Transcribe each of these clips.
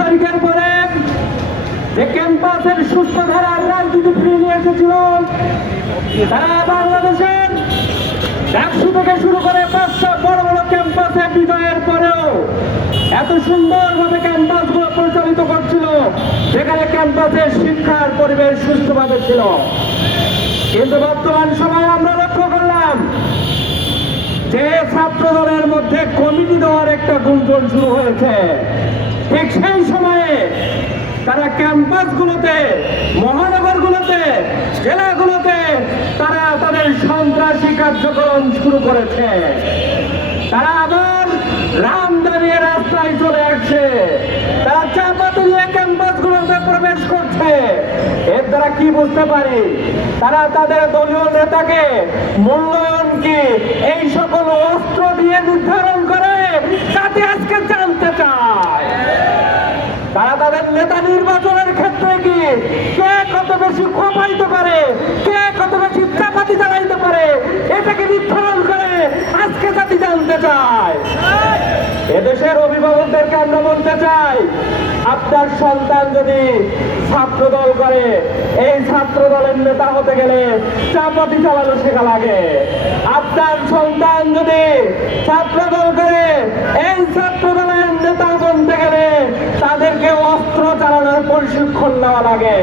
তারিখের পরে যে ক্যাম্পাসের সুস্থ ধারার রাজনীতি ফিরিয়ে নিয়ে এসেছিল, তারা বাংলাদেশের 100 থেকে শুরু করে 5টা বড় বড় ক্যাম্পাসে বিজয়ের পরেও এত সুন্দরভাবে ক্যাম্পাসগুলো পরিচালিত করছিল, যেখানে ক্যাম্পাসের শিক্ষার পরিবেশ সুষ্ঠুভাবে ছিল। কিন্তু বর্তমান সময়ে আমরা লক্ষ্য করলাম যে ছাত্র দলের মধ্যে কমিটি দেওয়ার একটা গুঞ্জন শুরু হয়েছে। ঠিক সেই সময়ে তারা ক্যাম্পাসগুলোতে, মহানগরগুলোতে, জেলাগুলোতে তারা তাদের সন্ত্রাসী কার্যক্রম শুরু করেছে। তারা আবার রামদানিয়ে রাস্তায় চলে আসছে, তারা চাপাতি নিয়ে ক্যাম্পাসগুলোতে প্রবেশ করছে। এর দ্বারা কি বুঝতে পারি? তারা তাদের দলীয় নেতাকে মূল্যায়ন কি এই সকল অস্ত্র দিয়ে নির্ধারণ করে, যাতে আজকে জানতে চায় তারা তাদের নেতা নির্বাচনের ক্ষেত্রে কি কে কত বেশি ক্ষমায়িত পারে, কে কত বেশি চাপাতি চালাইতে পারে, এটাকে নির্ধারণ করে আজকে জাতি জানতে চায়। এদেশের অভিভাবকদেরকে আমরা বলতে চাই, আপনার সন্তান যদি ছাত্র দল করে, এই ছাত্র দলের নেতা হতে গেলে চাপাতি চালানো শেখা লাগে। আপনার সন্তান যদি ছাত্র দল করে, এই ছাত্র দলের নেতা বলতে গেলে তাদেরকে অস্ত্র চালানোর প্রশিক্ষণ নেওয়া লাগে,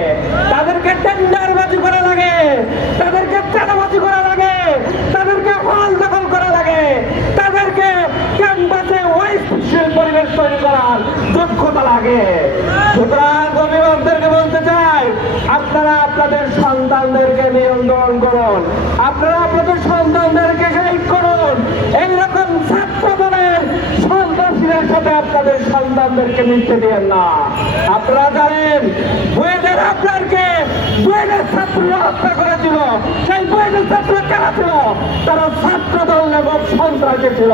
তাদেরকে টেন্ডারবাজি করা লাগে, তাদেরকে চাঁদাবাজি করা লাগে, তাদেরকে হল দখল করা লাগে, তাদেরকে ক্যাম্পাসে অস্থিতিশীল পরিবেশ তৈরি করার দক্ষতা লাগে। সুতরাং অভিভাবকদেরকে বলতে চাই, আপনারা আপনাদের সন্তানদেরকে নিয়ন্ত্রণ করুন, আপনারা আপনাদের সন্তানদেরকে গাইড করুন। এইরকম ছাত্র দলের সন্ত্রাসীদের সাথে আপনাদের সন্তানদেরকে মিশতে দিয়েন না। আপনারা জানেন বুয়েটের আপনারকে বুয়েটের ছাত্ররা হত্যা করেছিল, সেই বুয়েটের ছাত্র কারা ছিল? তারা ছাত্র দল এবং সন্ত্রাসী ছিল।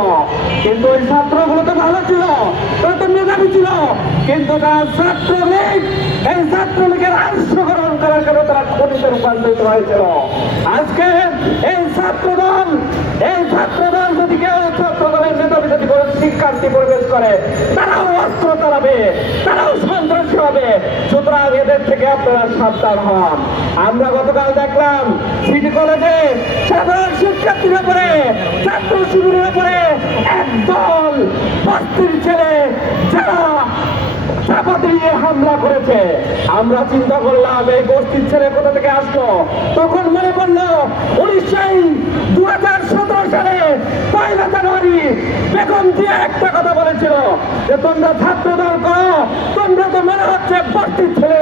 কিন্তু ওই ছাত্রগুলো তো ভালো ছিল, তারা তো মেধাবী ছিল, কিন্তু তারা ছাত্রলীগ, এই ছাত্রলীগের অংশগ্রহণ করার কারণে তারা খনিতে রূপান্তরিত হয়েছিল। আজকে এই ছাত্রদল যদি কেউ ছাত্র দলের নেতাবি যদি কোনো শিক্ষার্থী প্রবেশ করে, তারাও অস্ত্র চালাবে, তারাও সন্ত্রাসী হবে। সুতরাং এদের থেকে আপনারা সাবধান হন। আমরা গতকাল দেখলাম সিটি কলেজে সাধারণ শিক্ষার্থীর উপরে, ছাত্র শিবিরের উপরে একদল বস্তির ছেলে যারা চাপাতি নিয়ে হামলা করেছে। আমরা চিন্তা করলাম এই বস্তির ছেলে কোথা থেকে আসলো। তখন মনে পড়লো 2017 সালে 1 জানুয়ারি বেগম জিয়া একটা কথা বলেছিল যে তোমরা ছাত্র দল করো, তোমরা তো মনে হচ্ছে বস্তির ছেলে,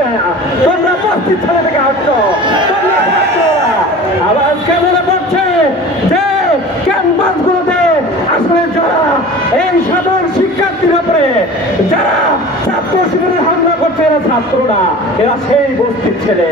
তোমরা বস্তির ছেলে থেকে আসছো, তোমরা ছাত্ররা। আবার আজকে মনে পড়ছে যে ক্যাম্পাসগুলোতে আসলে যারা এই সাধারণ শিক্ষার্থীর উপরে যারা ছাত্র শিবিরে হামলা করছে, এরা ছাত্র না, এরা সেই বস্তির ছেলে।